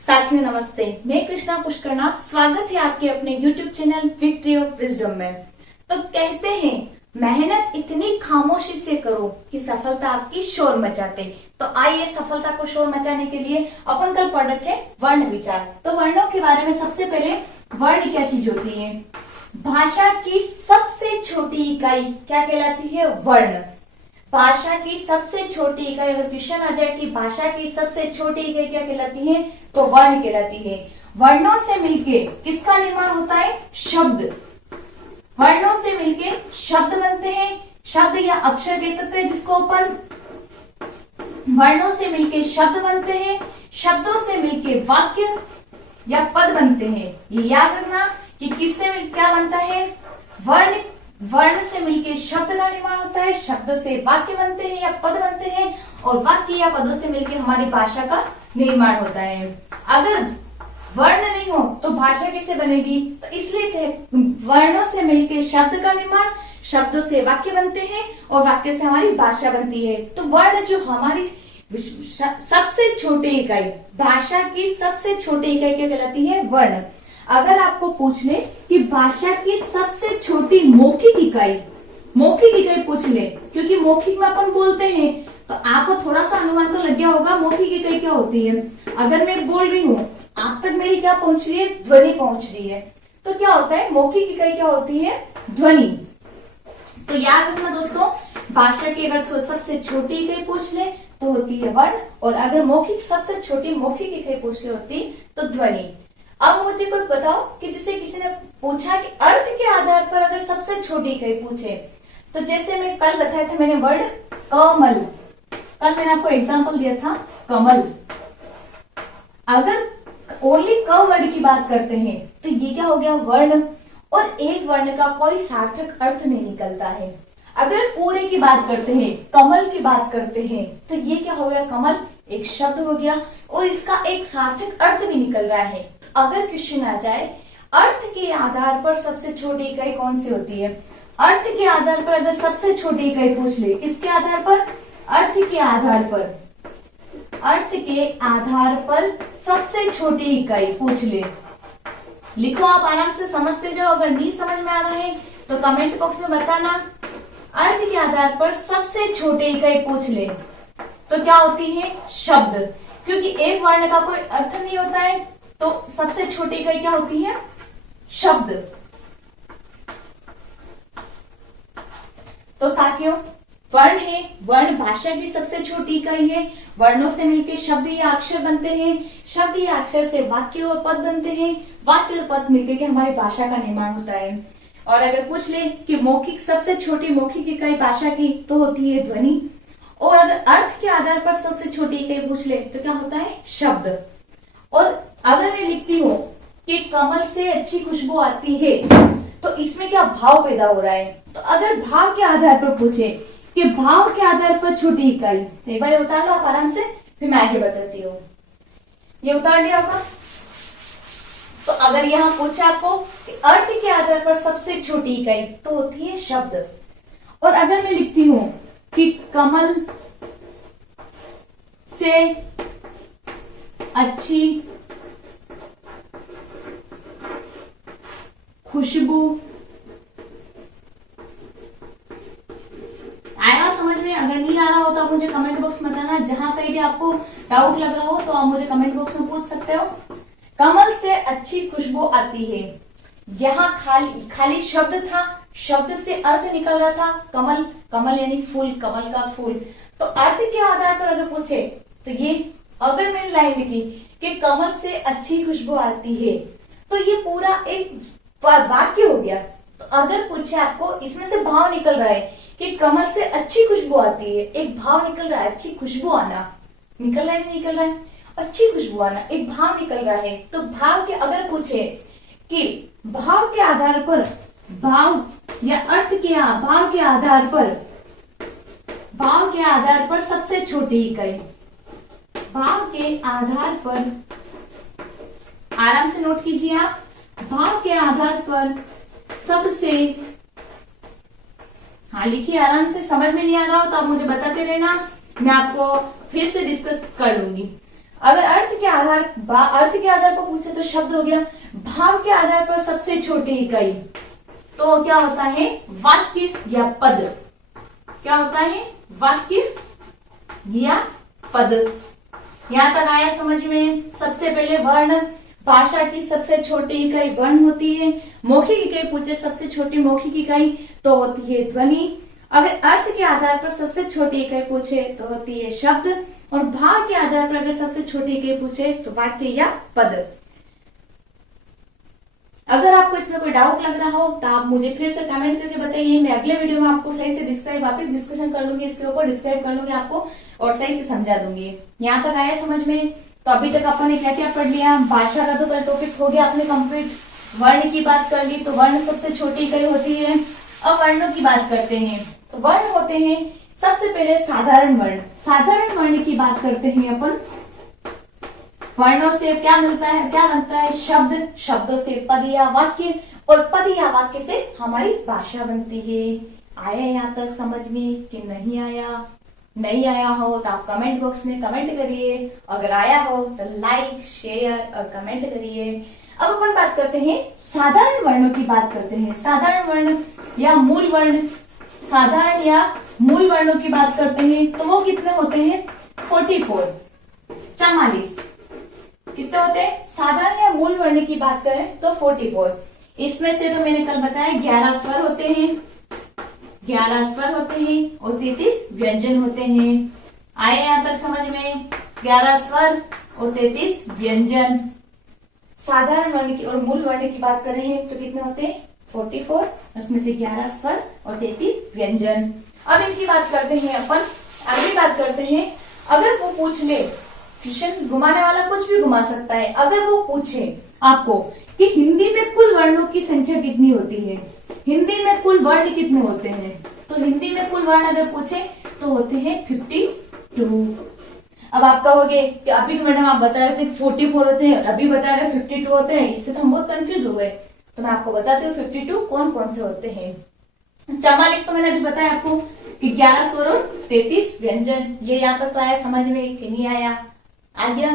साथियों नमस्ते, मैं कृष्णा पुष्करना। स्वागत है आपके अपने YouTube channel victory of wisdom में। तो कहते हैं मेहनत इतनी खामोशी से करो कि सफलता आपकी शोर मचाते। तो आइए सफलता को शोर मचाने के लिए अपन कल पढ़ रहे थे वर्ण विचार। तो वर्णों के बारे में सबसे पहले वर्ण क्या चीज होती है। भाषा की सबसे छोटी इकाई क्या कहलाती है? वर्ण। भाषा की सबसे छोटी इकाई, अगर क्वेश्चन आ जाए कि भाषा की सबसे छोटी इकाई क्या कहलाती है, तो वर्ण कहलाती है। वर्णों से मिलके किसका निर्माण होता है? शब्द। वर्णों से मिलके शब्द बनते हैं। शब्द या अक्षर कह सकते हैं जिसको अपन। वर्णों से मिलके शब्द बनते हैं, शब्दों से मिलके वाक्य या पद बनते हैं। ये याद रखना कि किससे मिल क्या बनता है। वर्ण से मिलके शब्द का निर्माण होता है, शब्दों से वाक्य बनते हैं या पद बनते हैं, और वाक्य या पदों से मिलकर हमारी भाषा का निर्माण होता है। अगर वर्ण नहीं हो तो भाषा कैसे बनेगी? तो इसलिए वर्णों से मिलकर शब्द का निर्माण, शब्दों से वाक्य बनते हैं और वाक्य से हमारी भाषा बनती है। तो वर्ण जो हमारी सबसे छोटी इकाई, भाषा की सबसे छोटी इकाई क्या कहलाती है? वर्ण। अगर आपको पूछ ले कि भाषा की सबसे छोटी मौखिक इकाई पूछ ले, क्योंकि मौखिक में अपन बोलते हैं, तो आपको थोड़ा सा अनुमान तो लग गया होगा मौखिक इकाई क्या होती है। अगर मैं बोल रही हूँ, आप तक मेरी क्या पहुंच रही है? ध्वनि पहुंच रही है। तो क्या होता है? मौखिक इकाई क्या होती है? ध्वनि। तो याद रखना दोस्तों, भाषा की अगर सबसे छोटी इकाई पूछ ले तो होती है वर्ण, और अगर मौखिक सबसे छोटी मौखिक इकाई पूछ ले होती तो ध्वनि। अब मुझे कोई बताओ कि जिसे किसी ने पूछा कि अर्थ के आधार पर अगर सबसे छोटी इकाई पूछे, तो जैसे मैं कल बताया था मैंने वर्ड कमल। कल मैंने आपको एग्जांपल दिया था कमल। अगर ओनली क वर्ड की बात करते हैं तो ये क्या हो गया? वर्ण। और एक वर्ण का कोई सार्थक अर्थ नहीं निकलता है। अगर पूरे की बात करते हैं, कमल की बात करते हैं, तो ये क्या हो गया? कमल एक शब्द हो गया और इसका एक सार्थक अर्थ भी निकल रहा है। अगर क्वेश्चन आ जाए अर्थ के आधार पर सबसे छोटी इकाई कौन सी होती है, अर्थ के आधार पर अगर सबसे छोटी इकाई पूछ ले, किसके आधार पर? अर्थ के आधार पर। अर्थ के आधार पर सबसे छोटी इकाई पूछ ले। लिखो, आप आराम से समझते जाओ। अगर नहीं समझ में आ रहा है तो कमेंट बॉक्स में बताना। अर्थ के आधार पर सबसे छोटी इकाई पूछ ले तो क्या होती है? शब्द। क्योंकि एक वर्ण का कोई अर्थ नहीं होता है, तो सबसे छोटी इकाई क्या होती है? शब्द। तो साथियों, वर्ण है, वर्ण भाषा की सबसे छोटी इकाई है। वर्णों से मिलकर शब्द या अक्षर बनते हैं, शब्द या अक्षर से वाक्य और पद बनते हैं, वाक्य और पद मिलकर के हमारी भाषा का निर्माण होता है। और अगर पूछ ले कि मौखिक सबसे छोटी मौखिक इकाई भाषा की, तो होती है ध्वनि। और अगर अर्थ के आधार पर सबसे छोटी इकाई पूछ ले तो क्या होता है? शब्द। और अगर मैं लिखती हूँ कि कमल से अच्छी खुशबू आती है, तो इसमें क्या भाव पैदा हो रहा है? तो अगर भाव के आधार पर पूछे कि भाव के आधार पर छोटी इकाई, तो एक बार उतार लो आप आराम से, फिर मैं आगे बताती हूँ। ये उतार लिया होगा। तो अगर यहाँ पूछा आपको कि अर्थ के आधार पर सबसे छोटी इकाई, तो होती है शब्द। और अगर मैं लिखती हूँ कि कमल से अच्छी खुशबू, आया समझ में? अगर नहीं आ रहा हो तो आप मुझे कमेंट बॉक्स में बताना। जहां कहीं भी आपको डाउट लग रहा हो तो आप मुझे कमेंट बॉक्स में पूछ सकते हो। कमल से अच्छी खुशबू आती है, यहाँ खाली शब्द था, शब्द से अर्थ निकल रहा था। कमल, कमल यानी फूल, कमल का फूल। तो अर्थ के आधार पर अगर पूछे तो ये, अगर मैंने लाइन लिखी कि कमल से अच्छी खुशबू आती है, तो ये पूरा एक वाक्य हो गया। तो अगर पूछे आपको, इसमें से भाव निकल रहा है कि कमल से अच्छी खुशबू आती है, एक भाव निकल रहा है, अच्छी खुशबू आना। निकल रहा है नहीं निकल रहा है? अच्छी खुशबू आना, एक भाव निकल रहा है। तो भाव के अगर पूछे कि भाव के आधार पर, भाव या अर्थ के भाव के आधार पर, भाव के आधार पर सबसे छोटी इकाई, भाव के आधार पर, आराम से नोट कीजिए आप, भाव के आधार पर सबसे, हाँ लिखिए आराम से। समझ में नहीं आ रहा हो तो आप मुझे बताते रहना, मैं आपको फिर से डिस्कस कर लूंगी। अगर अर्थ के आधार पर पूछे तो शब्द हो गया। भाव के आधार पर सबसे छोटी इकाई तो क्या होता है, वाक्य या पद। क्या होता है, वाक्य या पद। यहां तक आया समझ में। सबसे पहले वर्ण, भाषा की सबसे छोटी इकाई वर्ण होती है। मौखिक इकाई पूछे सबसे छोटी मौखिक इकाई तो होती है ध्वनि। अगर अर्थ के आधार पर सबसे छोटी इकाई पूछे तो होती है शब्द, और भाव के आधार पर अगर सबसे छोटी इकाई पूछे तो वाक्य या पद। अगर आपको इसमें कोई डाउट लग रहा हो तो आप मुझे फिर से कमेंट करके बताइए। मैं अगले वीडियो में आपको सही से वापस डिस्कशन कर लूंगी, इसके ऊपर डिस्क्राइब कर लूंगी आपको और सही से समझा दूंगी। यहाँ तक आया समझ में। तो अभी तक अपन ने क्या क्या पढ़ लिया। भाषा का तो कल टॉपिक हो गया अपने कंप्लीट। वर्ण की बात कर ली, तो वर्ण सबसे छोटी इकाई होती है। अब वर्णों की बात करते हैं। तो वर्ण होते हैं सबसे पहले साधारण वर्ण। साधारण वर्ण की बात करते हैं अपन। वर्णों से क्या मिलता है, क्या बनता है, शब्द, शब्दों से पद या वाक्य, और पद या वाक्य से हमारी भाषा बनती है। आया यहाँ तक समझ में कि नहीं आया? नहीं आया हो तो आप कमेंट बॉक्स में कमेंट करिए, अगर आया हो तो लाइक, शेयर और कमेंट करिए। अब अपन बात करते हैं साधारण वर्णों की बात करते हैं। साधारण वर्ण या मूल वर्ण, साधारण या मूल वर्णों की बात करते हैं तो वो कितने होते हैं, 44, 44। कितने होते हैं? साधारण या मूल वर्ण की बात करें तो 44। इसमें से तो मैंने कल बताया 11 स्वर होते हैं, 11 स्वर होते हैं और 33 व्यंजन होते हैं। आए यहां तक समझ में? 11 स्वर और 33 व्यंजन। साधारण वर्ण की और मूल वर्ण की बात कर रहे हैं तो कितने होते हैं, 44। उसमें से 11 स्वर और 33 व्यंजन। अब इनकी बात करते हैं अपन, आगे बात करते हैं। अगर वो पूछ ले, क्वेश्चन घुमाने वाला कुछ भी घुमा सकता है। अगर वो पूछे आपको कि हिंदी में कुल वर्णों की संख्या कितनी होती है, हिंदी में कुल वर्ण कितने होते हैं, तो हिंदी में कुल वर्ण अगर पूछे तो होते हैं 52। अब आप कहोगे कि अभी तो मैडम आप बता रहे थे 44 होते हैं और अभी बता रहे 52 होते हैं, इससे तो हम बहुत कंफ्यूज हो गए। तो मैं आपको बताती हूँ 52 कौन कौन से होते हैं। 44 तो मैंने अभी बताया आपको कि 11 स्वर और 33 व्यंजन। ये यहाँ तक तो आया समझ में कि नहीं आया? आ गया।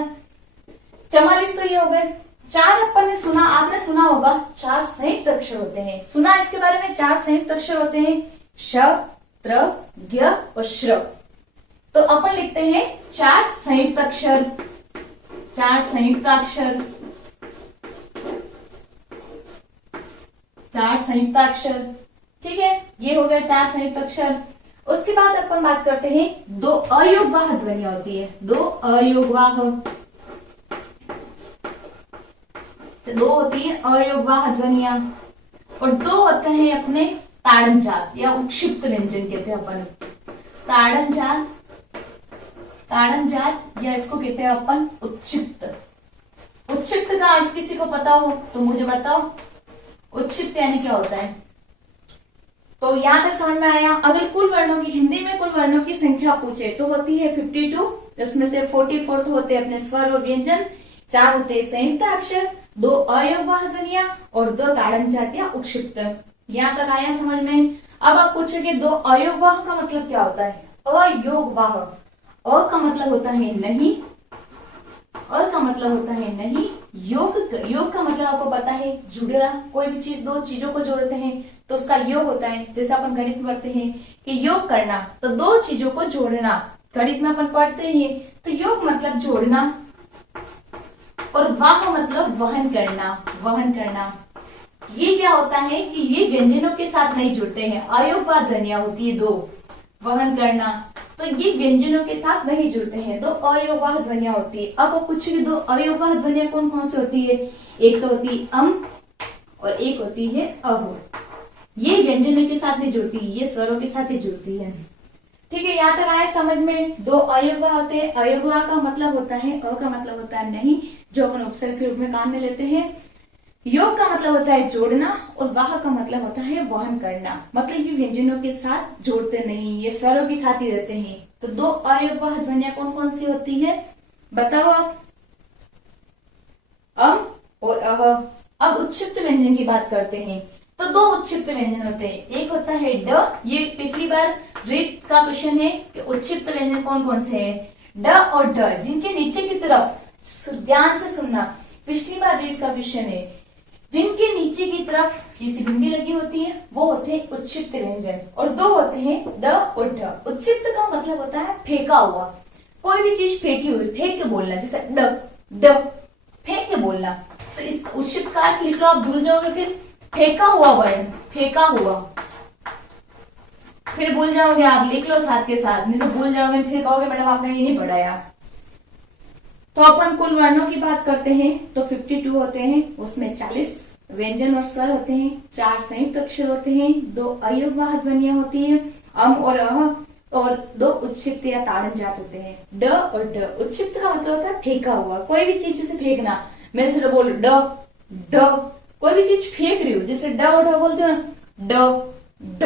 44 तो ये हो गए। 4 अपन ने सुना, आपने सुना होगा 4 संयुक्त अक्षर होते हैं। सुना इसके बारे में? 4 संयुक्त अक्षर होते हैं, श, त्र, ज्ञ और श्र। तो अपन लिखते हैं 4 संयुक्त अक्षर, 4 संयुक्त अक्षर, 4 संयुक्त अक्षर। ठीक है, ये हो गया 4 संयुक्त अक्षर। उसके बाद अपन बात करते हैं 2 अयोगवाह ध्वनियां होती है, 2 अयोगवाह, 2 होती है अयोगवाह ध्वनियां, और 2 होते हैं अपने ताड़नजात या उक्षिप्त व्यंजन कहते हैं अपन। ताड़नजात, ताड़नजात या इसको कहते हैं अपन उत्क्षिप्त। उत्क्षिप्त का अर्थ किसी को पता हो तो मुझे बताओ, उत्क्षिप्त यानी क्या होता है? तो यहां तक समझ में आया। अगर कुल वर्णों की, हिंदी में कुल वर्णों की संख्या पूछे तो होती है 52, जिसमें से 44 तो होते हैं अपने स्वर और व्यंजन, 4 होते हैं संयुक्त अक्षर, 2 अयोगवाह ध्वनियां और 2 ताड़नजात या उक्षिप्त। यहां तक आया समझ में। अब आप पूछोगे 2 अयोगवाह का मतलब क्या होता है? अयोगवाह, अ का मतलब होता है नहीं, अ का मतलब होता है नहीं, योग का मतलब आपको पता है जुड़ना। कोई भी चीज 2 चीजों को जोड़ते हैं तो उसका योग होता है। जैसे अपन गणित में पढ़ते हैं कि योग करना, तो 2 चीजों को जोड़ना। गणित में अपन पढ़ते हैं तो योग मतलब जोड़ना, और वाह मतलब वहन करना, वहन करना। ये क्या होता है कि ये व्यंजनों के साथ नहीं जुड़ते हैं। अयोगवाह ध्वनियां होती है 2, वहन करना, तो ये व्यंजनों के साथ नहीं जुड़ते हैं, 2 अयोगवाह ध्वनियां होती है। अब आप पूछोगे 2 अयोगवाह ध्वनियां कौन कौन सी होती है? एक तो होती है अम और एक होती है अहो। ये व्यंजनों के साथ नहीं जुड़ती, ये स्वरों के साथ ही जुड़ती है। ठीक है, यहाँ तक आया समझ में। 2 अयोगवाह होते हैं। अयोगवाह का मतलब होता है, अ का मतलब होता है नहीं, जो अपन उपसर्ग के रूप में काम में लेते हैं। योग का मतलब होता है जोड़ना, और वाह का मतलब होता है वहन करना। मतलब ये व्यंजनों के साथ जोड़ते नहीं, ये स्वरों के साथ ही रहते हैं। तो 2 अयोगवाह ध्वनियां कौन कौन सी होती है बताओ आप? अम और अह। अब उत्क्षिप्त व्यंजन की बात करते हैं तो 2 उत्क्षिप्त व्यंजन होते हैं। एक होता है ड, ये पिछली बार रीत का क्वेश्चन है कि उत्क्षिप्त व्यंजन कौन कौन से है। ड और ढ जिनके नीचे की तरफ, ध्यान से सुनना, पिछली बार रीड का क्वेश्चन है, जिनके नीचे की तरफ ये सी बिंदी लगी होती है वो होते हैं उच्चित व्यंजन, और दो होते हैं ड और ढ। उच्चित का मतलब होता है फेंका हुआ, कोई भी चीज फेंकी हुई, फेंक के बोलना, जैसे ड ड, फेंक के बोलना। तो इस उच्चित का अर्थ लिख लो, आप भूल जाओगे फिर। फेंका हुआ वर्ण, फेंका हुआ, फिर भूल जाओगे आप, लिख लो साथ के साथ, नहीं तो भूल जाओगे, फिर कहोगे मैडम आपने ये नहीं पढ़ाया। तो अपन कुल वर्णों की बात करते हैं तो 52 होते हैं, उसमें 40 व्यंजन और स्वर होते हैं, 4 संयुक्त अक्षर होते हैं, 2 अयुग्मवाह ध्वनियां होती हैं, अम और अह, और 2 उच्छिष्ट या ताड़न जात होते हैं, ड और ढ। उच्छिष्ट का मतलब होता है फेंका हुआ, कोई भी चीज से फेंकना। मेरे से बोल ड ड, कोई भी चीज फेंक रही हो, जैसे ड और ढ बोलते हो ना, ड ड,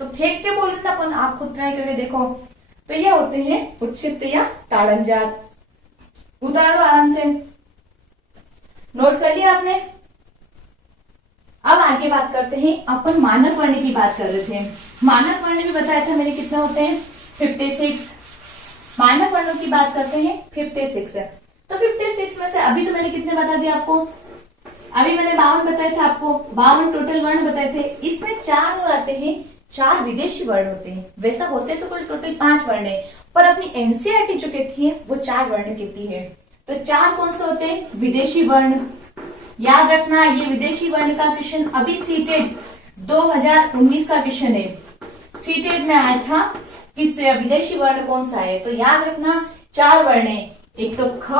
तो फेंक के बोल रहे ना अपन, आप खुद ट्राई करके देखो। तो ये होते हैं उच्छिष्ट या ताड़न जात। उतार लो आराम से, नोट कर लिया आपने। अब आगे बात करते हैं, अपन मानक वर्ण की बात कर रहे थे। मानक वर्ण भी बताया था मैंने कितने होते हैं, 56। मानक वर्णों की बात करते हैं 56। तो 56 में से अभी तो मैंने कितने बता दिए आपको, अभी मैंने 52 बताए थे आपको, 52 टोटल वर्ण बताए थे। इसमें 4 और आते हैं, 4 विदेशी वर्ण होते हैं। वैसा होते तो कुल टोटल 5 वर्ण है, पर अपनी एनसीईआरटी जो कहती है वो 4 वर्ण कहती है। तो 4 कौन से होते हैं, विदेशी वर्ण। याद रखना, ये विदेशी वर्ण का क्वेश्चन अभी सीटेट 2019 का क्वेश्चन है, सीटेट में आया था, किससे विदेशी वर्ण कौन सा है। तो याद रखना 4 वर्ण है, एक तो ख,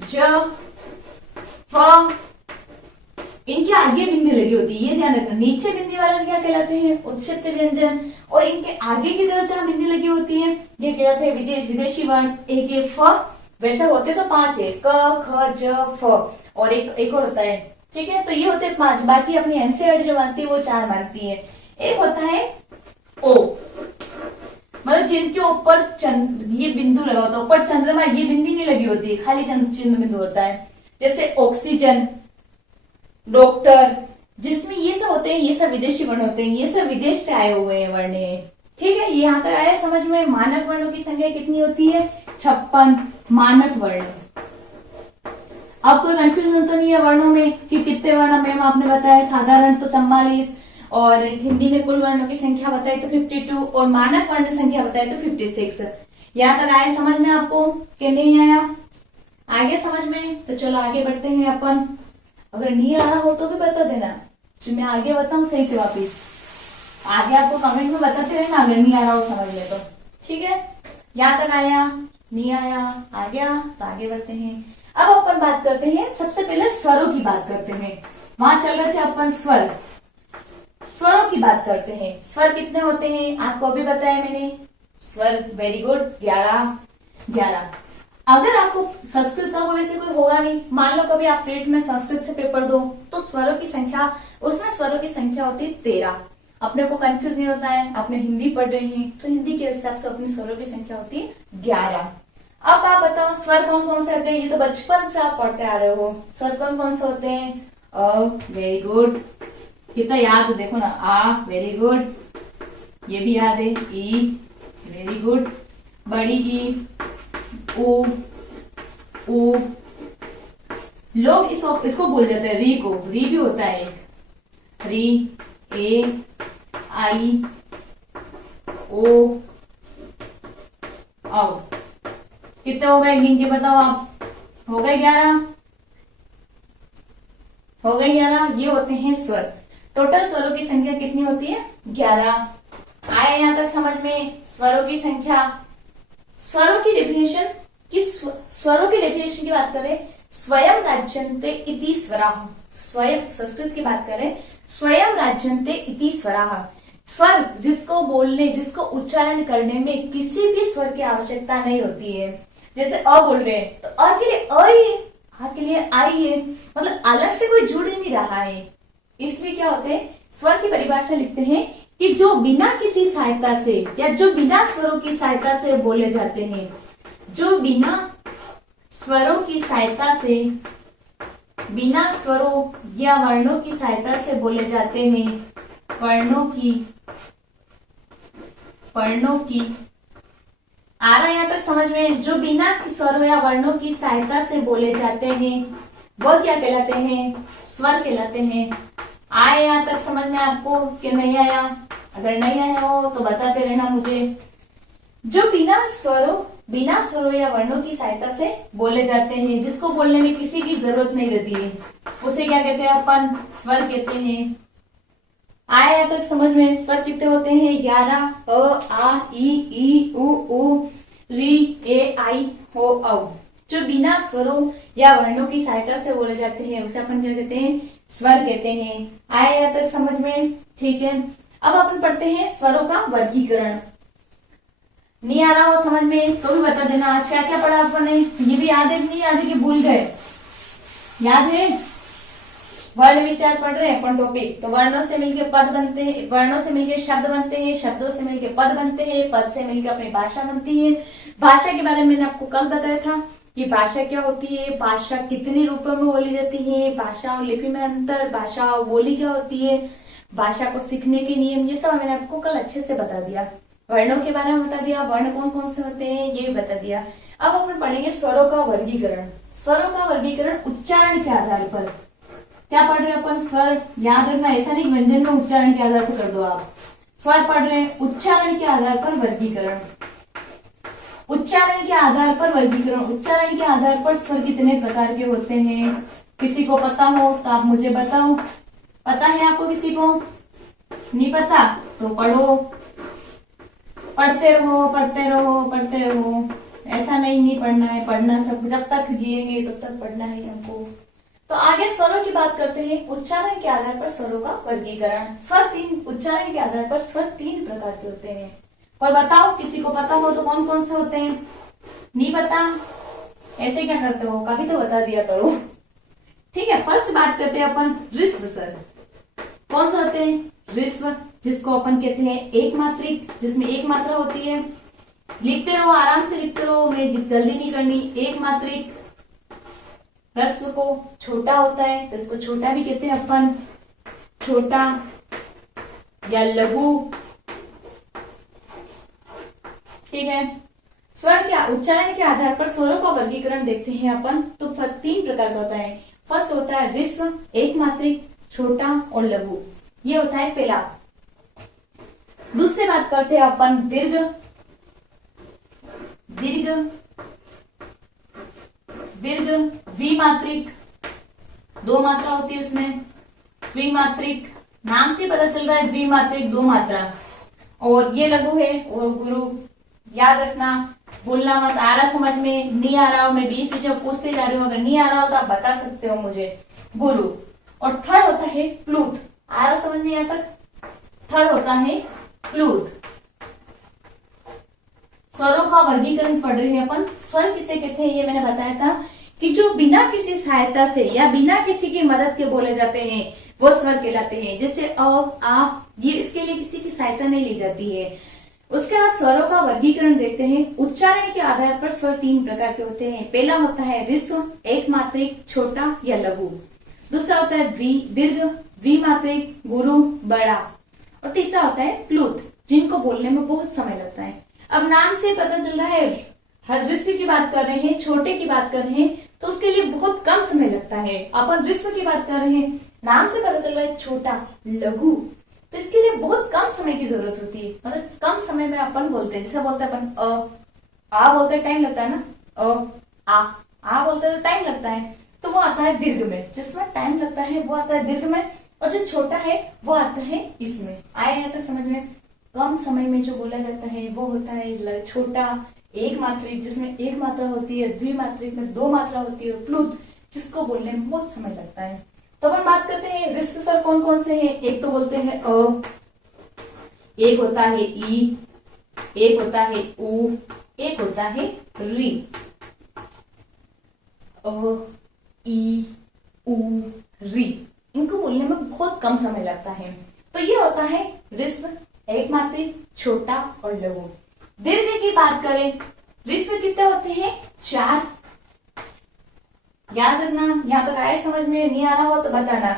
ज, फ, इनके आगे बिंदी लगी होती है, ये ध्यान रखना। नीचे बिंदी वाला क्या कहलाते हैं, उच्छिष्ट व्यंजन, और इनके आगे की तरफ जहां बिंदी लगी होती है ये कहलाते हैं विदेशी वर्ण। एक है फ, वैसे होते तो 5 है, क, ख, ज, फ, और एक और होता है, ठीक है। तो ये होते हैं 5, बाकी अपनी एनसीईआरटी जो मानती है वो 4 मानती है। एक होता है ओ, मतलब जिनके ऊपर ये बिंदु लगा होता है, ऊपर चंद्रमा ये बिंदी नहीं लगी होती, खाली चिन्ह बिंदु होता है, जैसे ऑक्सीजन, डॉक्टर, जिसमें ये सब होते हैं, ये सब विदेशी वर्ण होते हैं, ये सब विदेश से आए हुए हैं वर्ण है, ठीक है। ये यहाँ तक आया समझ में। मानक वर्णों की संख्या कितनी होती है, 56 मानक वर्ण। अब कोई कंफ्यूजन तो नहीं है वर्णों में कि कितने वर्ण, मैम आपने बताया साधारण तो 44, और हिंदी में कुल वर्णों की संख्या बताई तो 52, और मानक वर्ण संख्या बताई तो 56। यहाँ तक आया समझ में आपको कि नहीं आया, आगे समझ में। तो चलो आगे बढ़ते हैं अपन। अगर नहीं आ रहा हो तो भी बता देना, तो मैं आगे बताऊं सही से वापिस, आगे आपको कमेंट में बताते रहना अगर नहीं आ रहा हो समझ में तो, ठीक है। यहाँ तक आया, नहीं आया, आ गया, तो आगे बढ़ते हैं। अब अपन बात करते हैं, सबसे पहले स्वरों की बात करते हैं। वहां चल रहे थे अपन स्वर, स्वरों की बात करते हैं। स्वर कितने होते हैं आपको अभी बताया मैंने, स्वर, वेरी गुड, 11। अगर आपको संस्कृत का वैसे कोई होगा नहीं, मान लो कभी आप टेट में संस्कृत से पेपर दो, तो स्वरों की संख्या, उसमें स्वरों की संख्या होती है 13। अपने को कंफ्यूज नहीं होता है, आपने हिंदी पढ़ रहे हैं तो हिंदी के हिसाब से अपनी स्वरों की संख्या होती है 11। अब आप बताओ स्वर कौन कौन से होते हैं, ये तो बचपन से आप पढ़ते आ रहे हो। स्वर कौन कौन से होते हैं, अ, वेरी गुड, कितना याद, देखो ना, आ, वेरी गुड, ये भी याद है, ई, वेरी गुड, बड़ी ई, ओ, ओ, लोग इसको बोल देते हैं री को, री भी होता है, री, ए, आई, ओ, आओ। कितने हो गए गिन के बताओ आप, हो गए 11, हो गए 11। ये होते हैं स्वर। टोटल स्वरों की संख्या कितनी होती है, 11। आए यहां तक समझ में, स्वरों की संख्या। स्वरों की डेफिनेशन स्वरों की डेफिनेशन की बात करें, स्वयं राज्यन्ते इति स्वराः। स्वयं, संस्कृत की बात करें, स्वयं राज्यन्ते इति स्वराः। स्वर जिसको बोलने, जिसको उच्चारण करने में किसी भी स्वर की आवश्यकता नहीं होती है। जैसे अ बोल रहे हैं तो अ के लिए अ ही है, आ के लिए आई है, मतलब अलग से कोई जुड़ ही नहीं रहा है। इसलिए क्या होते हैं, स्वर की परिभाषा लिखते हैं कि जो बिना किसी सहायता से या जो बिना स्वरों की सहायता से बोले जाते हैं, जो बिना स्वरों की सहायता से, बिना स्वरों या वर्णों की सहायता से बोले जाते हैं, वर्णों की आ रहा है यहाँ तक समझ में? जो बिना स्वरों या वर्णों की सहायता से बोले जाते हैं वो क्या कहलाते हैं? स्वर कहलाते हैं। आए यहाँ तक समझ में आपको कि नहीं आया? अगर नहीं आया हो तो बताते रहना मुझे। जो बिना स्वरों या वर्णों की सहायता से बोले जाते हैं, जिसको बोलने में किसी की जरूरत नहीं रहती है, उसे क्या कहते हैं अपन? स्वर कहते हैं। आया यहाँ तक समझ में? स्वर कितने होते हैं? 11। अ, आ, ई, उ, री, ए, आई, हो, औ। जो बिना स्वरों या वर्णों की सहायता से बोले जाते हैं उसे अपन क्या कहते हैं? स्वर कहते हैं। आया यहाँ तक समझ में? ठीक है। अब अपन पढ़ते हैं स्वरों का वर्गीकरण। नहीं आ रहा हो समझ में तो भी बता देना। आज क्या क्या पढ़ा आपने? ये भी याद है नहीं याद है कि भूल गए? याद है? वर्ण विचार पढ़ रहे हैं अपन टॉपिक। तो वर्णों से मिलके पद बनते हैं, वर्णों से मिलके शब्द बनते हैं, शब्दों से मिलके पद बनते हैं, पद से मिलकर अपनी भाषा बनती है। भाषा के बारे में मैंने आपको कल बताया था कि भाषा क्या होती है, भाषा कितने रूपों में बोली जाती है, भाषा और लिपि में अंतर, भाषा और बोली क्या होती है, भाषा को सीखने के नियम, ये सब मैंने आपको कल अच्छे से बता दिया। वर्णों के बारे में बता दिया, वर्ण कौन कौन से होते हैं ये भी बता दिया। अब अपन पढ़ेंगे स्वरों का वर्गीकरण। स्वरों का वर्गीकरण उच्चारण के आधार पर। क्या पढ़ रहे हैं अपन? स्वर। याद रखना, ऐसा नहीं व्यंजन में उच्चारण के आधार पर कर दो आप। स्वर पढ़ रहे हैं, उच्चारण के आधार पर वर्गीकरण। उच्चारण के आधार पर वर्गीकरण। उच्चारण के आधार पर स्वर कितने प्रकार के होते हैं? किसी को पता हो तो आप मुझे बताओ। पता है आपको किसी को? नहीं पता तो पढ़ो, पढ़ते रहो, पढ़ते रहो, पढ़ते रहो। ऐसा नहीं पढ़ना है, पढ़ना सब जब तक जिएंगे तब तक पढ़ना है हमको। तो आगे स्वरों की बात करते हैं। उच्चारण के आधार पर स्वरों का वर्गीकरण। उच्चारण के आधार पर स्वर 3 प्रकार के होते हैं। कोई बताओ, किसी को पता हो तो कौन कौन से होते हैं? नहीं पता? ऐसे क्या करते हो? कभी तो बता दिया करो। ठीक है, फर्स्ट बात करते हैं अपन ऋस्व स्वर। कौन से होते हैं? ऋस्व, जिसको अपन कहते हैं एक मात्रिक, जिसमें एक मात्रा होती है। लिखते रहो, आराम से लिखते रहो, मैं जल्दी नहीं करनी। एक मात्रिक। ह्रस्व को छोटा होता है तो इसको छोटा भी कहते हैं अपन, छोटा या लघु। ठीक है। स्वर के उच्चारण के आधार पर स्वरों का वर्गीकरण देखते हैं अपन। तो 3 प्रकार का होता है। फर्स्ट होता है ऋस्व, एक मात्रिक, छोटा और लघु। ये होता है पहला। दूसरी बात करते हैं अपन दीर्घ। द्विमात्रिक, 2 मात्रा होती है उसमें। द्विमात्रिक, नाम से पता चल रहा है द्विमात्रिक, 2 मात्रा। और ये लघु है और गुरु। याद रखना, बोलना मत। आ रहा समझ में? नहीं आ रहा हो मैं बीच बीच में पूछते जा रही हूँ, अगर नहीं आ रहा हो तो आप बता सकते हो मुझे। गुरु। और थर्ड होता है प्लूत। आ रहा समझ में? यहाँ तक थर्ड होता है प्लूत। स्वरों का वर्गीकरण पढ़ रहे हैं अपन। स्वर किसे कहते हैं ये मैंने बताया था कि जो बिना किसी सहायता से या बिना किसी की मदद के बोले जाते हैं वो स्वर कहलाते हैं। जैसे अ, आ, ये इसके लिए किसी की सहायता नहीं ली जाती है। उसके बाद स्वरों का वर्गीकरण देखते हैं। उच्चारण के आधार पर स्वर 3 प्रकार के होते हैं। पहला होता है ऋस्व, एक मात्रिक, छोटा या लघु। दूसरा होता है दीर्घ, द्विमात्रिक, गुरु, बड़ा। और तीसरा होता है प्लूत, जिनको बोलने में बहुत समय लगता है। अब नाम से पता चल रहा है ऋस्व की बात कर रहे हैं, छोटे की बात कर रहे हैं तो उसके लिए बहुत कम समय लगता है। अपन ऋस्व की बात कर रहे हैं, नाम से पता चल रहा है छोटा, लघु, तो इसके लिए बहुत कम समय की जरूरत होती है। मतलब कम समय में अपन बोलते हैं। जैसे बोलते हैं अपन आ बोलते टाइम लगता है ना, आ बोलते तो टाइम लगता है, तो वो आता है दीर्घ में। जिसमें टाइम लगता है वो आता है दीर्घ में, और जो छोटा है वो आता है इसमें। आया है तो समझ में? कम समय में जो बोला जाता है वो होता है छोटा, एक मात्रिक जिसमें एक मात्रा होती है, द्विमात्रिक में 2 मात्रा होती है, और प्लूत जिसको बोलने में बहुत समय लगता है। तो अपन बात करते हैं ऋस्व स्वर कौन कौन से हैं। एक तो बोलते हैं अ, एक होता है ई, एक होता है उ, एक होता है री। अ, ई, उ, री, इनको बोलने में बहुत कम समय लगता है। तो ये होता है ऋस्व, एक मात्रिक, छोटा और लघु। दीर्घ की बात करें, ऋस्व कितने होते हैं? 4। याद रखना, यहाँ तक आए समझ में? नहीं आ रहा हो तो बताना।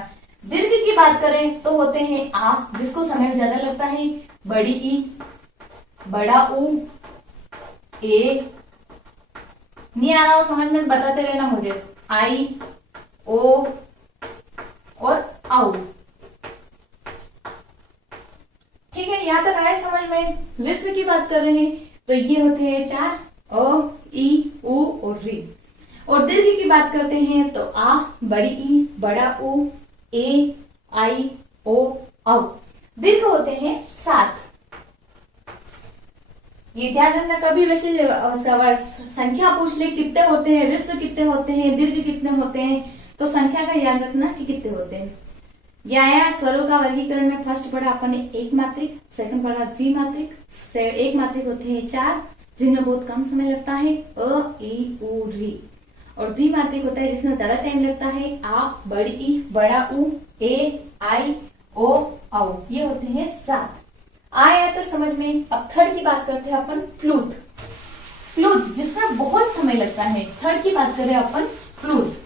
दीर्घ की बात करें तो होते हैं आ, जिसको समय ज्यादा लगता है, बड़ी ई, बड़ा ऊ, ए, नहीं आ रहा हो समझ में बताते रहना मुझे, आई, ओ और आउ। ठीक है, यहां तक आए समझ में। रिस्व की बात कर रहे हैं तो ये होते हैं 4, अ, ई, उ और री। और दीर्घ की बात करते हैं तो आ, बड़ी ई, बड़ा उ, ए, आई, ओ, औ। दीर्घ होते हैं 7। ये ध्यान रखना, कभी वैसे संख्या पूछ ले कितने होते हैं, रिस्व कितने होते हैं, दीर्घ कितने होते हैं, तो संख्या का याद रखना कि कितने होते हैं। ये आया स्वरों का वर्गीकरण में। फर्स्ट पढ़ा अपन ने एक मात्रिक, सेकंड पढ़ा द्विमात्रिक। एक मात्रिक होते हैं 4 जिनमें बहुत कम समय लगता है, अ, ई, उ, री। और द्विमात्रिक होता है जिसमें ज्यादा टाइम लगता है, आ, बड़ी ई, बड़ा उ, ए, आई, ओ, औ। ये होते हैं 7। आया तो समझ में। अब थर्ड की बात करते हैं अपन, प्लूत। प्लूत जिसमें बहुत समय लगता है। थर्ड की बात कर रहे हैं अपन प्लूत।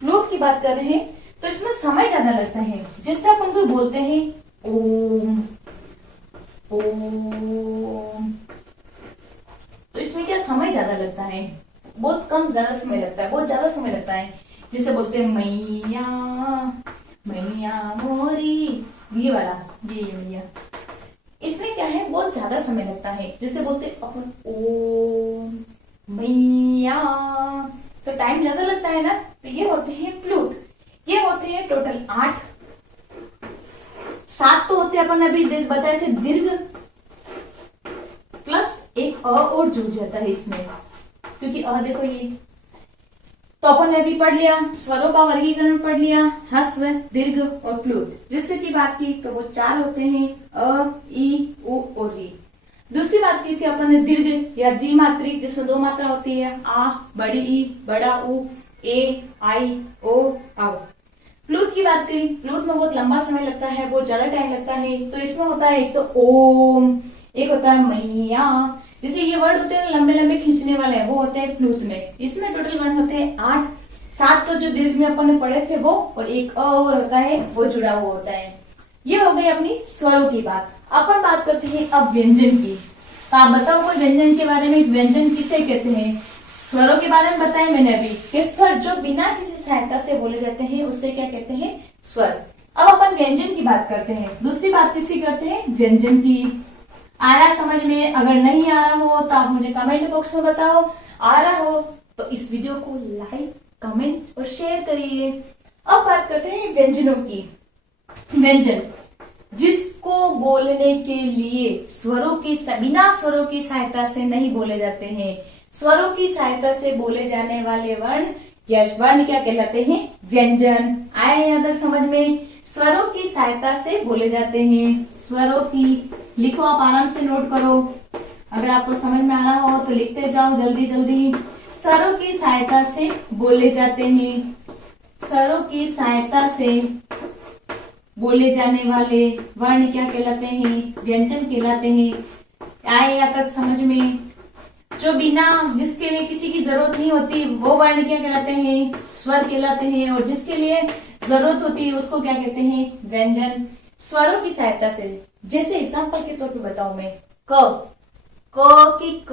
प्लूत की बात कर रहे हैं तो इसमें समय ज्यादा लगता है। जैसे अपन को बोलते हैं ओम, ओम, तो इसमें क्या समय ज्यादा लगता है, बहुत कम ज्यादा समय लगता है, बहुत ज्यादा समय लगता है। जैसे बोलते हैं मैया, मैया मोरी, ये वाला, ये मैया, इसमें क्या है बहुत ज्यादा समय लगता है। जैसे बोलते अपन ओम मैया, तो टाइम ज्यादा लगता है ना, तो ये होते हैं प्लूत। ये होते हैं टोटल 8। 7 तो होते अपन अभी बताए थे दीर्घ, प्लस एक अ और जुड़ जाता है इसमें, क्योंकि अ देखो ये, तो अपन ने अभी पढ़ लिया स्वरों का वर्गीकरण, पढ़ लिया ह्रस्व, दीर्घ और प्लूत। जिससे की बात की तो वो 4 होते हैं, अ, ई, उ और री। दूसरी बात की थी अपन ने दीर्घ या द्विमात्रिक जिसमें 2 मात्रा होती है, आ, बड़ी ई, बड़ा उ, ए, आई, ओ, औ। प्लूत की बात करी, प्लूत में बहुत लंबा समय लगता है, बहुत ज्यादा टाइम लगता है। तो इसमें होता है एक तो ओम, एक होता है मैया। जैसे ये वर्ड होते हैं लंबे लंबे खींचने वाले हैं, वो होते हैं प्लूत में। इसमें टोटल वर्ड होते हैं 8। 7 तो जो दीर्घ में अपन ने पढ़े थे वो, और एक अ और होता है वो जुड़ा हुआ होता है। ये हो गई अपनी स्वरों की बात। अपन बात करते हैं अब व्यंजन की। तो आप बताओ कोई व्यंजन के बारे में, व्यंजन किसे कहते हैं। स्वरों के बारे में बताया मैंने अभी कि स्वर जो बिना किसी सहायता से बोले जाते हैं उसे क्या कहते हैं, स्वर। अब अपन व्यंजन की बात करते हैं। दूसरी बात किसकी करते हैं, व्यंजन की। आ रहा समझ में? अगर नहीं आ रहा हो तो आप मुझे कमेंट बॉक्स में बताओ, आ रहा हो तो इस वीडियो को लाइक, कमेंट और शेयर करिए। अब बात करते हैं व्यंजनों की। व्यंजन जिसको बोलने के लिए स्वरों की, बिना स्वरों की सहायता से नहीं बोले जाते हैं। स्वरों की सहायता से बोले जाने वाले वर्ण या वर्ण क्या कहलाते हैं, व्यंजन। आए यहाँ तक समझ में? स्वरों की सहायता से बोले जाते हैं। स्वरों की लिखो, आप आराम से नोट करो। अगर आपको समझ में आ रहा हो तो लिखते जाओ जल्दी जल्दी। स्वरों की सहायता से बोले जाते हैं। स्वरों की सहायता से बोले जाने वाले वर्ण क्या कहलाते हैं, व्यंजन कहलाते हैं। आए यहाँ तक समझ में? जो बिना, जिसके लिए किसी की जरूरत नहीं होती वो वर्ण क्या कहलाते हैं, स्वर कहलाते हैं। और जिसके लिए जरूरत होती है उसको क्या कहते हैं, व्यंजन। स्वरों की सहायता से, जैसे एग्जांपल के तौर पे बताऊं मैं, क की क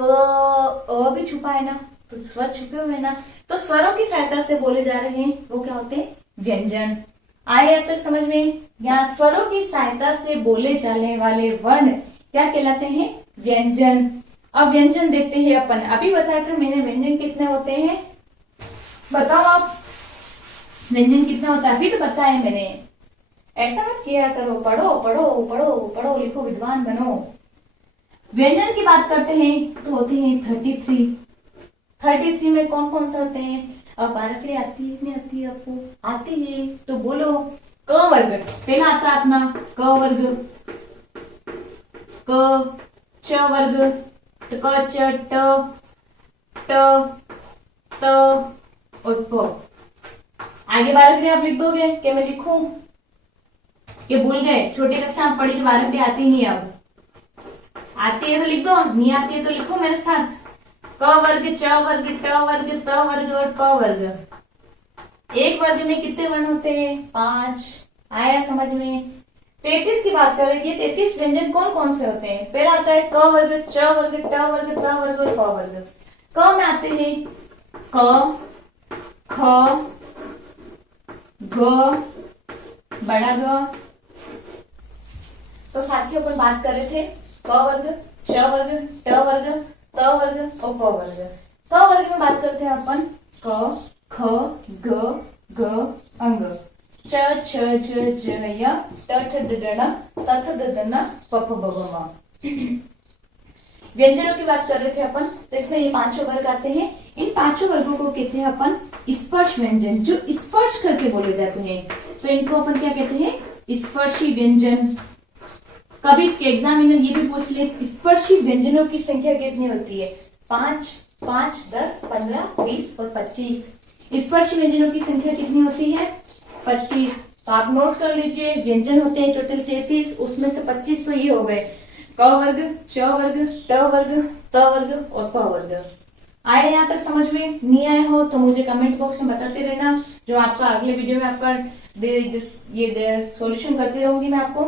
अ भी छुपा है ना, तो स्वर छुपे हुए हैं ना, तो स्वरों की सहायता से बोले जा रहे हैं वो क्या होते हैं, व्यंजन। आए अब तक समझ में? यहाँ स्वरों की सहायता से बोले जाने वाले वर्ण क्या कहलाते हैं, व्यंजन। अब व्यंजन देखते हैं अपन। अभी बताया था मैंने व्यंजन कितने होते हैं, बताओ आप व्यंजन कितना होता है, अभी तो बताया मैंने। ऐसा मत किया करो, पढ़ो पढ़ो पढ़ो पढ़ो, लिखो, विद्वान बनो। व्यंजन की बात करते हैं तो होते हैं 33। 33 में कौन कौन से होते हैं? अब बारकड़ी आती है नहीं आती है आपको? आती है तो बोलो। क वर्ग पहला आता है अपना, क वर्ग, क, च वर्ग, क, च, ट, त और प। आगे बारकड़ी आप लिख दोगे कि मैं लिखूं? ये भूल गए, छोटी कक्षा में पढ़ी तो बारकड़ी आती नहीं है। अब आती है तो लिख दो, नहीं आती है तो लिखो मेरे साथ। क वर्ग, च वर्ग, ट वर्ग, त वर्ग और प वर्ग। एक वर्ग में कितने वर्ण होते हैं? 5। आया समझ में? 33 की बात करें, ये 33 व्यंजन कौन कौन से होते हैं? पहला आता है क वर्ग, च वर्ग, ट वर्ग, त वर्ग और प वर्ग। क में आते हैं क, ख, ग, बड़ा ग। तो साथियों अपन बात कर रहे थे क वर्ग, च वर्ग, ट वर्ग, त वर्ग और प वर्ग। क वर्ग में बात करते हैं अपन क, ख, ग, घ, अंग, च, छ, ज, य, ट, ठ, ड, ण, त, थ, द, न, प, फ, ब, भ, म। व्यंजनों की बात कर रहे थे अपन, तो इसमें ये पांचों वर्ग आते हैं। इन पांचों वर्गों को कहते हैं अपन स्पर्श व्यंजन, जो स्पर्श करके बोले जाते हैं। तो इनको अपन क्या कहते हैं? स्पर्शी व्यंजन। कभी इसके एग्जामिनर ये भी पूछ ले स्पर्शी व्यंजनों की संख्या कितनी होती है? 5, 5, 10, 15, 20 और 25। स्पर्शी व्यंजनों की संख्या कितनी होती है? 25। तो आप नोट कर लीजिए, व्यंजन होते हैं टोटल 33, उसमें से 25 तो ये हो गए क वर्ग, च वर्ग, ट वर्ग, त वर्ग और प वर्ग। आए यहाँ तक समझ में? नहीं आए हो तो मुझे कमेंट बॉक्स में बताते रहना, जो आपका अगले वीडियो में आपका ये सॉल्यूशन करती रहूंगी मैं आपको।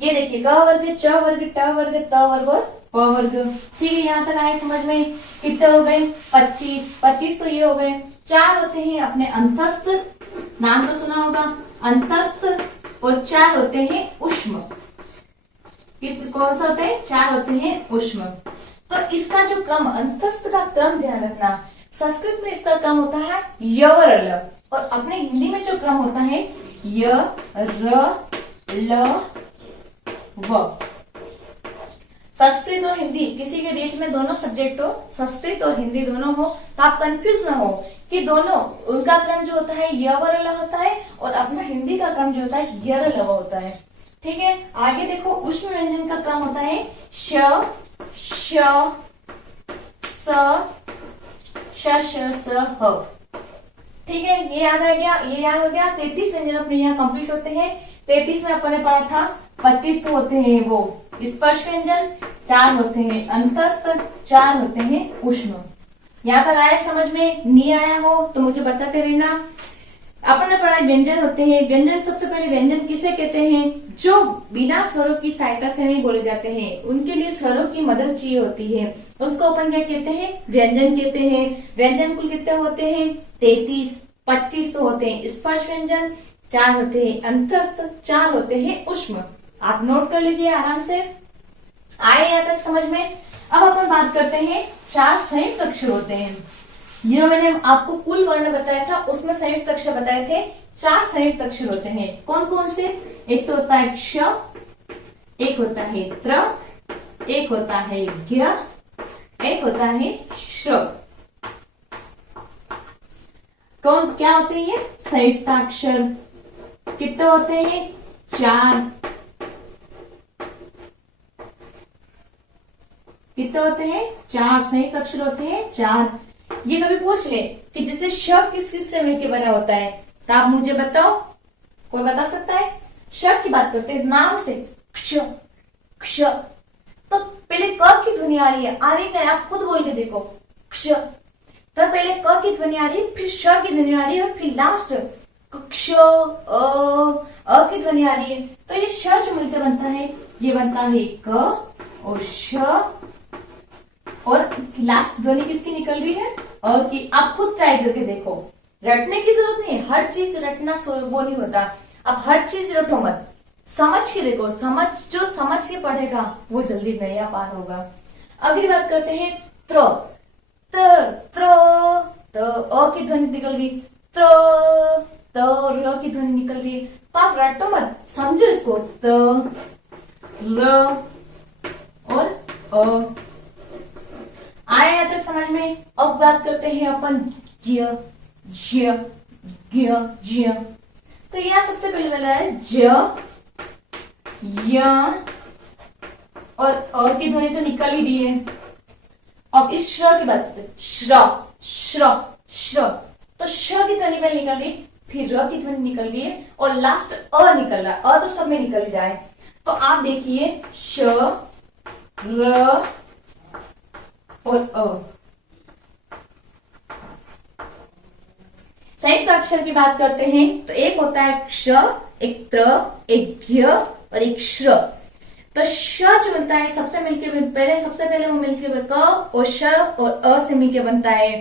ये देखिए क वर्ग, च वर्ग, ट वर्ग, त वर्ग और प वर्ग। ठीक है, यहाँ तक आए समझ में? कितने हो गए? 25। 25 तो ये हो गए। 4 होते हैं अपने अंतस्थ, नाम तो सुना होगा, अंतस्थ, और 4 होते हैं उष्म। किस कौन सा होते हैं? 4 होते हैं उष्म। तो इसका जो क्रम, अंतस्थ का क्रम ध्यान रखना, संस्कृत में इसका क्रम होता है यवर ल, और अपने हिंदी में जो क्रम होता है य, र, ल, व। संस्कृत और हिंदी किसी के बीच में दोनों सब्जेक्ट हो, संस्कृत और हिंदी दोनों हो, तो आप कंफ्यूज ना हो कि दोनों, उनका क्रम जो होता है यवर ल होता है और अपना हिंदी का क्रम जो होता है यर ल होता है। ठीक है, आगे देखो उष्म व्यंजन का क्रम होता है श, श, स, श, स, ह। ठीक है, ये याद आ गया, ये याद हो गया। 33 व्यंजन अपने यहाँ कंप्लीट होते हैं। 33 में अपन ने पढ़ा था 25 तो होते हैं वो स्पर्श व्यंजन, 4 होते हैं अंतस्थ, 4 होते हैं उष्म। यहाँ तक आया समझ में? नहीं आया हो तो मुझे बताते रहना। अपन ने पढ़ा व्यंजन होते हैं। व्यंजन, सबसे पहले व्यंजन किसे कहते हैं? जो बिना स्वरों की सहायता से नहीं बोले जाते हैं, उनके लिए स्वरों की मदद चाहिए होती है, उसको अपन क्या कहते हैं? व्यंजन कहते हैं। व्यंजन कुल कितने होते हैं? 33। 25 तो होते हैं स्पर्श व्यंजन, 4 होते हैं अंतस्थ, 4 होते हैं उष्म। आप नोट कर लीजिए आराम से। आए यहाँ तक समझ में? अब अपन बात करते हैं 4 संयुक्त अक्षर होते हैं। जो मैंने आपको कुल वर्ण बताया था उसमें संयुक्त अक्षर बताए थे। 4 संयुक्त अक्षर होते हैं। कौन कौन से? एक तो होता है क्ष, एक होता है त्र, एक होता है ज्ञ, एक होता है श्र। कौन क्या होते हैं ये? संयुक्ताक्षर। कितने होते हैं? 4। कितने होते हैं? 4 संयुक्त अक्षर होते हैं, 4। ये कभी पूछ ले कि जैसे श किस किस से मिलकर बना होता है, तो आप मुझे बताओ, कोई बता सकता है? श की बात करते हैं नाम से, क्ष, क्ष। तो पहले क की ध्वनि आ रही है, आप खुद बोल के देखो, क्ष। तो पहले क की ध्वनि आ रही है, फिर श की ध्वनि आ रही है, और फिर लास्ट क्ष, अ की ध्वनि आ रही है। तो ये श जो मिलकर बनता है, ये बनता है क और श, और लास्ट ध्वनि किसकी निकल रही है? अ की। आप खुद ट्राई करके देखो, रटने की जरूरत नहीं है, हर चीज रटना वो नहीं होता। आप हर चीज रटो मत, समझ के देखो। जो समझ के पढ़ेगा वो जल्दी नया पार होगा। अगली बात करते हैं त्र, त्र, अ की ध्वनि निकल रही, त्र, र की ध्वनि निकल रही है। तो आप रटो मत, समझो इसको, त, र और अ। आए यहाँ तक समझ में? अब बात करते हैं अपन ज्य, ज्य, ज्ञ, ज्य। तो यहाँ सबसे पहले वाला है ज, य, और अ की ध्वनि तो निकल ही रही है। अब इस श्र की बात करते हैं, श्र, श्र, श्र। तो श की ध्वनि पहले निकल रही, फिर र की ध्वनि निकल रही है, और लास्ट अ निकल रहा है। अ तो सब में निकल ही रहा है। तो आप देखिए श, र और अ। संयुक्त अक्षर की बात करते हैं तो एक होता है क्ष, एक त्र, एक ज्ञ और एक श्र। तो श जो बनता है सबसे पहले वो मिलके क और श और अ से मिलके बनता है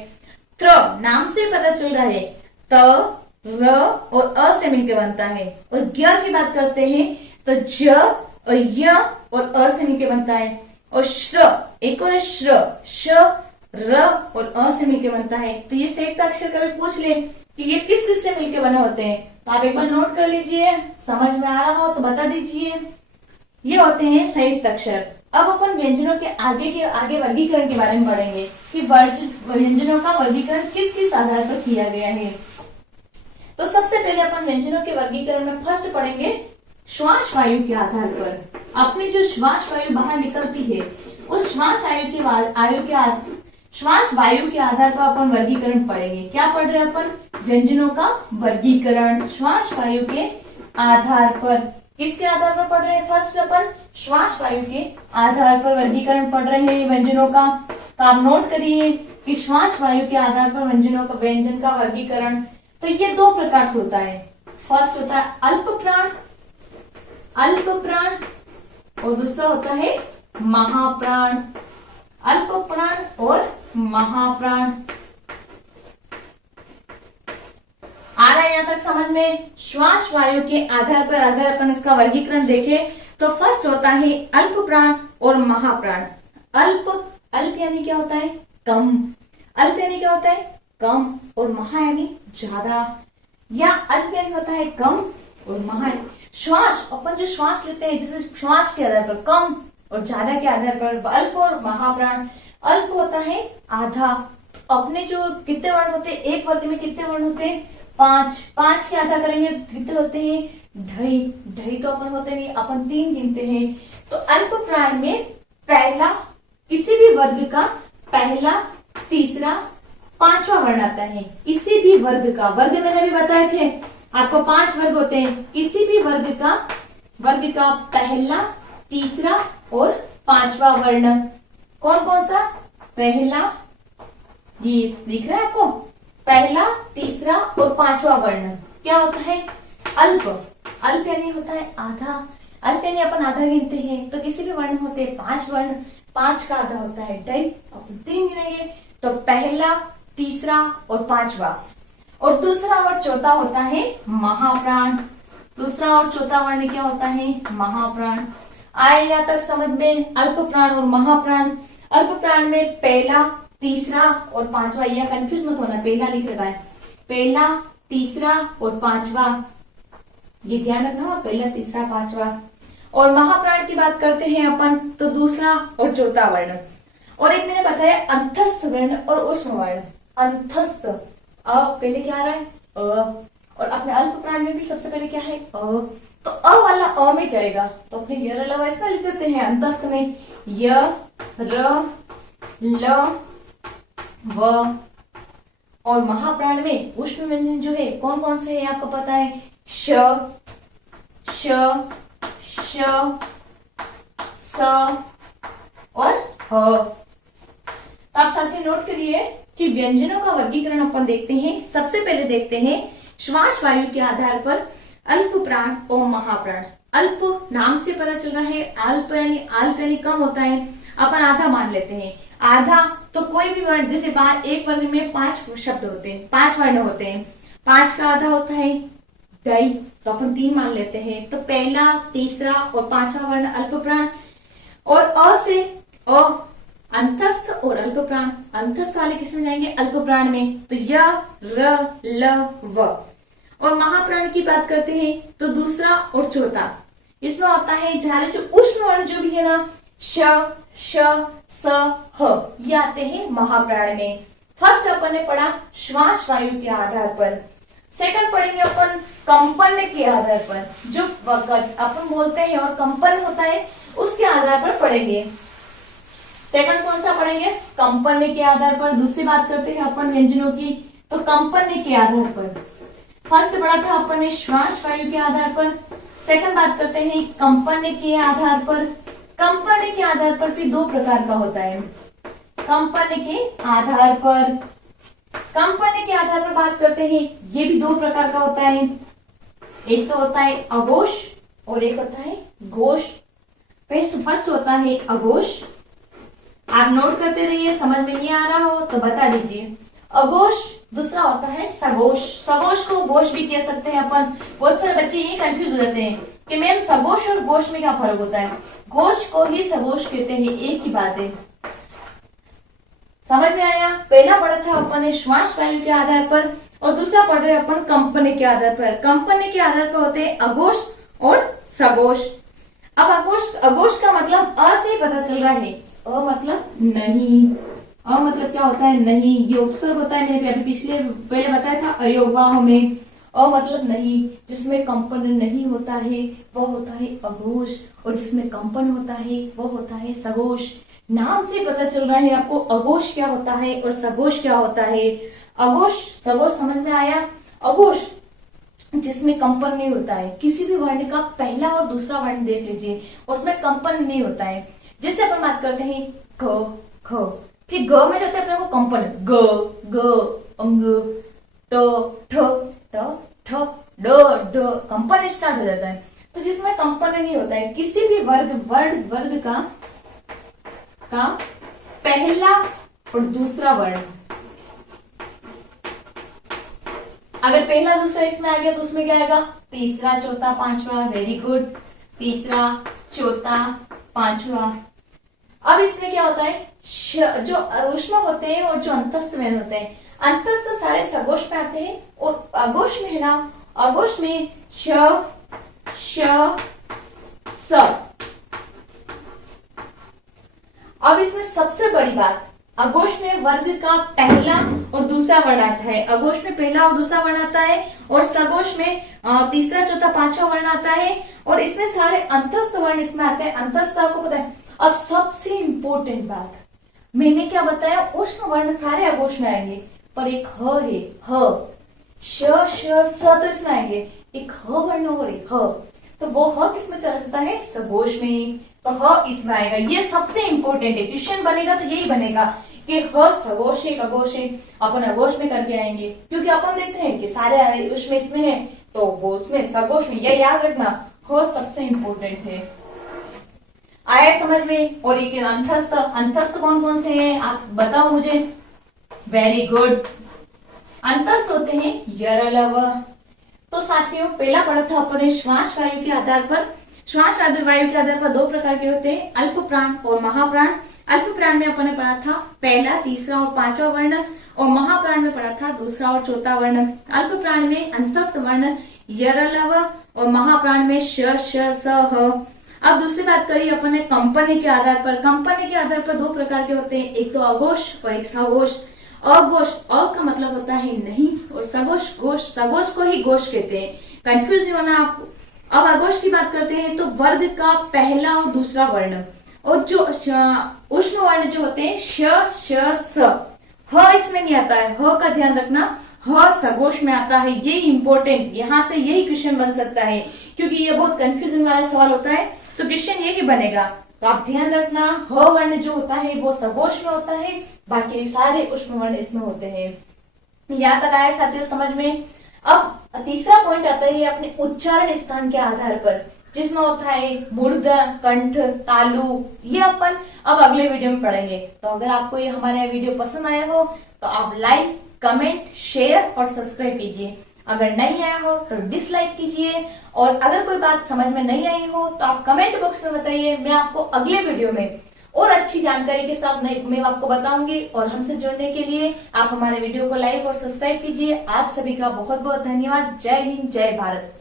त्र। नाम से पता चल रहा है त, र और अ से मिलके बनता है। और ज्ञ की बात करते हैं तो ज और य और अ से मिलके बनता है। और श्र, एक और श्र, श, र और अ से मिलके बनता है। तो ये संयुक्त अक्षर कभी पूछ ले कि ये किस किस से मिलके बने होते हैं, तो आप एक बार नोट कर लीजिए, समझ में आ रहा हो तो बता दीजिए। ये होते हैं संयुक्त अक्षर। अब अपन व्यंजनों के आगे वर्गीकरण के बारे में पढ़ेंगे कि व्यंजनों का वर्गीकरण किस किस आधार पर किया गया है। तो सबसे पहले अपन व्यंजनों के वर्गीकरण में फर्स्ट पढ़ेंगे श्वास वायु के आधार पर। अपनी जो श्वास वायु बाहर निकलती है उस श्वास वायु के आधार पर अपन वर्गीकरण पढ़ेंगे। क्या पढ़ रहे हैं अपन? व्यंजनों का वर्गीकरण श्वास वायु के आधार पर। किसके आधार पर पढ़ रहे हैं? फर्स्ट अपन श्वास वायु के आधार पर वर्गीकरण पढ़ रहे हैं व्यंजनों का। तो आप नोट करिए कि श्वास वायु के आधार पर व्यंजन का वर्गीकरण। तो ये दो प्रकार से होता है। फर्स्ट होता है अल्प प्राण और दूसरा होता है महाप्राण। अल्प प्राण और महाप्राण। आ रहा है यहां तक समझ में? श्वास वायु के आधार पर अगर अपन इसका वर्गीकरण देखें तो फर्स्ट होता है अल्प प्राण और महाप्राण। अल्प यानी क्या होता है? कम। अल्प यानी क्या होता है? कम। और महा यानी ज्यादा, या अल्प यानी होता है कम और महा श्वास। अपन जो श्वास लेते हैं जैसे श्वास के आधार पर कम और ज्यादा के आधार पर अल्प और महाप्राण। अल्प होता है आधा। अपने जो कितने वर्ण होते हैं, एक वर्ग में कितने वर्ण होते हैं? 5। 5 के आधा करेंगे कितने होते हैं? ढाई तो अपन होते नहीं, अपन 3 गिनते हैं। तो अल्प प्राण में पहला, किसी भी वर्ग का पहला, तीसरा, पांचवा वर्ण आता है। किसी भी वर्ग का, वर्ग मैंने भी बताए थे आपको 5 वर्ग होते हैं। किसी भी वर्ग का पहला, तीसरा और पांचवा वर्ण कौन कौन सा? पहला, ये दिख रहा है आपको? पहला, तीसरा और पांचवा वर्ण क्या होता है? अल्प। अल्प यानी होता है आधा। अल्प यानी अपन आधा गिनते हैं। तो किसी भी वर्ण होते हैं 5 वर्ण, 5 का आधा होता है ढाई, अपन 3 गिनेंगे। तो पहला, तीसरा और पांचवा। और दूसरा और चौथा होता है महाप्राण। दूसरा और चौथा वर्ण क्या होता है? महाप्राण। आए यहां तक समझ में? अल्प प्राण और महाप्राण। अल्प प्राण में पहला, तीसरा और पांचवा, यह कंफ्यूज मत होना, पहला लिख रखा है, पहला, तीसरा और पांचवा, ये ध्यान रखना। और पहला, तीसरा, पांचवा। और महाप्राण की बात करते हैं अपन तो दूसरा और चौथा वर्ण। और एक मैंने बताया अंतस्थ वर्ण और ऊष्म वर्ण। अंतस्थ पहले क्या आ रहा है? और अपने अल्प प्राण में भी सबसे पहले क्या है? तो वाला अ में जाएगा। तो अपने य र ल इसमें लिख देते हैं अंतस्थ में य र ल व। और महाप्राण में ऊष्म व्यंजन जो है कौन कौन से है आपको पता है? श, श, श, स और ह। आप साथ ही नोट करिए कि व्यंजनों का वर्गीकरण अपन देखते हैं। सबसे पहले देखते हैं श्वास वायु के आधार पर अल्प प्राण और महाप्राण। अल्प नाम से पता चल रहा है, अल्प यानी कम होता है, अपन आधा मान लेते हैं। आधा तो कोई भी वर्ण, जैसे एक वर्ग में 5 शब्द होते हैं, 5 वर्ण होते हैं, 5 का आधा होता है ढाई, तो अपन 3 मान लेते हैं। तो पहला, तीसरा और पांचवा वर्ण अल्प प्राण। और अ से अंतस्थ और अल्प प्राण। अंतस्थ वाले किसमें जाएंगे? अल्प प्राण में। तो य र ल व। और महाप्राण की बात करते हैं तो दूसरा और चौथा, इसमें होता है झाले जो ऊष्म वर्ण जो भी है ना, श, श, स, ह, ये आते हैं महाप्राण में। फर्स्ट अपन ने पढ़ा श्वास वायु के आधार पर। सेकंड पढ़ेंगे अपन कंपन के आधार पर। जो वक्त अपन बोलते हैं और कंपन होता है उसके आधार पर पढ़ेंगे। सेकंड कौन सा पढ़ेंगे? कंपन के आधार पर। दूसरी बात करते हैं अपन व्यंजनों की, तो कंपन के आधार पर। फर्स्ट पढ़ा था अपन ने श्वास वायु के आधार पर। सेकंड बात करते हैं कंपन के आधार पर। कंपन के आधार पर भी 2 प्रकार का होता है। कंपन के आधार पर, कंपनी के आधार पर बात करते हैं, ये भी दो प्रकार का होता है। एक तो होता है अघोष और एक होता है घोष। फर्स्ट होता है अघोष। आप नोट करते रहिए, समझ में नहीं आ रहा हो तो बता दीजिए। अघोष। दूसरा होता है सघोष। सघोष को घोष भी कह सकते हैं अपन। बहुत सारे बच्चे ये कंफ्यूज हो जाते हैं कि मैम सघोष और घोष में क्या फर्क होता है। घोष को ही सघोष कहते हैं, एक ही बात है। समझ में आया। पहला पढ़ा था अपन ने श्वास वायु के आधार पर और दूसरा पढ़ रहे अपन कंपनी के आधार पर। कंपनी के आधार पर होते हैं अघोष और सघोष। अब अघोष का मतलब अ से पता चल रहा है। अ मतलब नहीं। अ मतलब क्या होता है, नहीं। ये उपसर्ग होता है, मैंने अभी पहले बताया था अयोगवाह में। अ मतलब नहीं, जिसमें कंपन नहीं होता है वो होता है अघोष, और जिसमें कंपन होता है वो होता है सघोष। नाम से पता चल रहा है आपको अघोष क्या होता है और सघोष क्या होता है। अघोष सघोष समझ में आया। अघोष जिसमें कंपन नहीं होता है। किसी भी वर्ण का पहला और दूसरा वर्ण देख लीजिए, उसमें कंपन नहीं होता है। जैसे अपन बात करते हैं ख ख, फिर ग में जाता है अपने को कंपन, ग ग अंग, ट ठ ट ठ ड ड, कंपन स्टार्ट हो जाता है। तो जिसमें कंपन नहीं होता है, किसी भी वर्ग का पहला और दूसरा वर्ण, अगर पहला दूसरा इसमें आ गया तो उसमें क्या आएगा, तीसरा चौथा पांचवा। Very good. तीसरा चौथा पांचवा। अब इसमें क्या होता है, जो ऊष्मा होते हैं और जो अंतस्थ वर्ण होते हैं, अंतस्थ सारे सघोष में आते हैं और अघोष में है ना, अघोष में श श स। अब इसमें सबसे बड़ी बात, अघोष में वर्ग का पहला और दूसरा वर्ण आता है। अघोष में पहला और दूसरा वर्ण आता है और सघोष में तीसरा चौथा पांचवा वर्ण आता है, और इसमें सारे अंतस्थ वर्ण इसमें आते हैं। अंतस्थ आपको पता है। अब सबसे इंपॉर्टेंट बात, मैंने क्या बताया, ऊष्म वर्ण सारे अघोष में आएंगे, पर एक ह है, ह श श स तो इसमें आएंगे, एक ह वर्ण और एक ह, तो वो ह किसमें चला जाता है, सघोष में, तो ह इसमें आएगा। ये सबसे इंपॉर्टेंट है। क्वेश्चन बनेगा तो यही बनेगा कि ह सघोष है अघोष है, अपन अघोष में करके आएंगे, क्योंकि अपन देखते हैं कि सारे उसमें इसमें है तो वो उसमें सघोष में, ये याद रखना, ह सबसे इंपॉर्टेंट है। आया समझ में। और एक अंतस्थ, अंतस्थ कौन कौन से हैं आप बताओ मुझे। Very good. अंतस्थ होते हैं यरलव। तो साथियों पहला पढ़ा था अपने श्वास वायु के आधार पर। श्वास वायु के आधार पर दो प्रकार के होते हैं, अल्प प्राण और महाप्राण। अल्प प्राण में अपन ने पढ़ा था पहला, तीसरा और पांचवा वर्ण, और महाप्राण में पढ़ा था दूसरा और चौथा वर्ण। अल्प प्राण में अंतस्थ वर्ण यरलव और महाप्राण में श श स ह। अब दूसरी बात करिए अपन ने कंपनी के आधार पर। कंपनी के आधार पर दो प्रकार के होते हैं, एक तो अघोष और एक सघोष। अघोष अ का मतलब होता है नहीं, और सघोष घोष, सघोष को ही घोष कहते हैं, कंफ्यूज नहीं होना आपको। अब अघोष की बात करते हैं तो वर्ग का पहला और दूसरा वर्ण, और जो ऊष्म वर्ण जो होते हैं श श स, ह इसमें नहीं आता है, ह का ध्यान रखना, ह सघोष में आता है। ये इंपॉर्टेंट, यहाँ से यही क्वेश्चन बन सकता है, क्योंकि ये बहुत कंफ्यूजन वाला सवाल होता है, तो क्वेश्चन यही बनेगा। तो आप ध्यान रखना, ह वर्ण जो होता है वो सघोष में होता है, बाकी सारे ऊष्म वर्ण इसमें होते हैं। यहाँ तक आया साथियों समझ में। अब तीसरा पॉइंट आता है अपने उच्चारण स्थान के आधार पर, जिसमें होता है मूर्धन्य, कंठ, तालु। ये अपन अब अगले वीडियो में पढ़ेंगे। तो अगर आपको ये हमारा वीडियो पसंद आया हो तो आप लाइक, कमेंट, शेयर और सब्सक्राइब कीजिए। अगर नहीं आया हो तो डिसलाइक कीजिए, और अगर कोई बात समझ में नहीं आई हो तो आप कमेंट बॉक्स में बताइए। मैं आपको अगले वीडियो में और अच्छी जानकारी के साथ मैं आपको बताऊंगी। और हमसे जुड़ने के लिए आप हमारे वीडियो को लाइक और सब्सक्राइब कीजिए। आप सभी का बहुत बहुत धन्यवाद। जय हिंद, जय भारत।